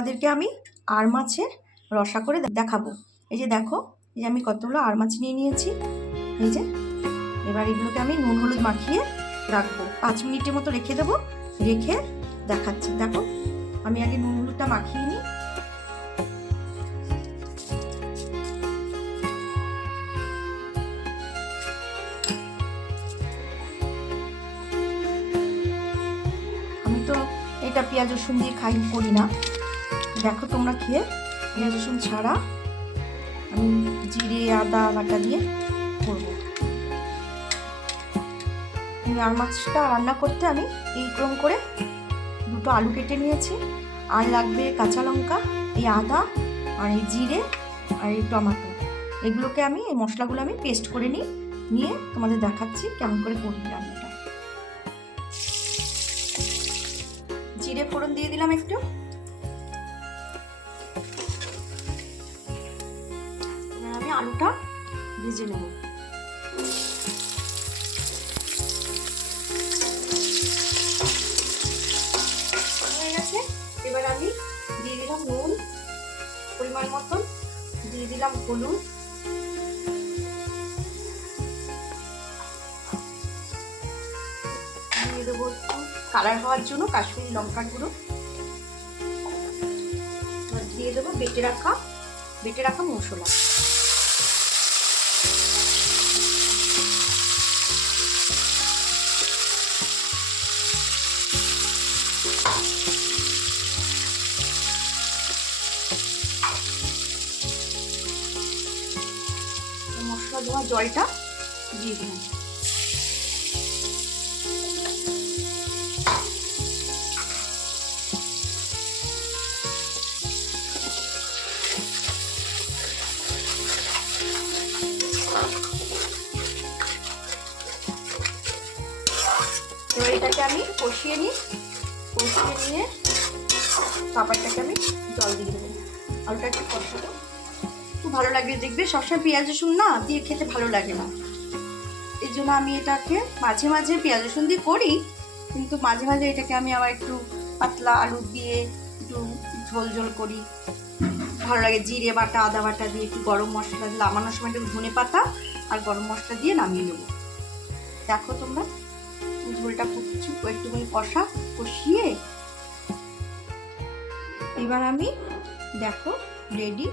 তোমাদেরকে আমি আর মাছের রসা করে দেখাবো। এই যে দেখো, এই যে আমি কতগুলো আর মাছ নিয়ে নিয়েছি। এই যে এবার এগুলোকে আমি নুন হলুদ মাখিয়ে রাখবো, 5 মিনিটের মতো রেখে দেবো। রেখে দেখাচ্ছি। দেখো আমি আগে নুন হলুদটা মাখিয়ে নিই। আমি তো এটা পেঁয়াজ রসুন দিয়ে করি না, দেখো তোমরা খেয়ে। পেঁয়াজ রসুন ছাড়া আমি জিরে আদা বাটা দিয়ে করবো। আর মাছটা রান্না করতে আমি এইরকম করে 2টো আলু কেটে নিয়েছি। আর লাগবে কাঁচা লঙ্কা, এই আদা আর এই জিরে আর এই টমেটো। এগুলোকে আমি, এই মশলাগুলো আমি পেস্ট করে নিয়ে তোমাদের দেখাচ্ছি কেমন করে করি রান্নাটা। জিরে ফোড়ন দিয়ে দিলাম একটু। এবার আমি আলুটা ভেজে নেব। এবার আমি দিয়ে দিলাম নুন পরিমাণ মতন, দিয়ে দিলাম হলুদ, দিয়ে দেবো একটু কালার হওয়ার জন্য কাশ্মীরি লঙ্কার গুঁড়ো, দিয়ে দেবো বেটে রাখা মশলা। মশলা দেওয়া জলটা দিয়ে দিলাম। এবার এটাকে আমি কষিয়ে নিয়ে খাবারটাকে আমি জল দিয়ে দেবো। আলুটা একটু কষাবো, খুব ভালো লাগবে দেখবে। সবসময় পেঁয়াজ রসুন না দিয়ে খেতে ভালো লাগে না, এই জন্য আমি এটাকে মাঝে মাঝে পেঁয়াজ রসুন দিয়ে করি, কিন্তু মাঝে মাঝে এটাকে আমি আবার একটু পাতলা আলু দিয়ে একটু ঝোল করি, ভালো লাগে। জিরে বাটা আদা বাটা দিয়ে একটু গরম মশলা দিয়ে নামানোর সময় একটু ধনে পাতা আর গরম মশলা দিয়ে নামিয়ে নেবো। দেখো তোমরা ঝোলটা একটুখানি কষিয়ে এবার আমি দেখো রেডি।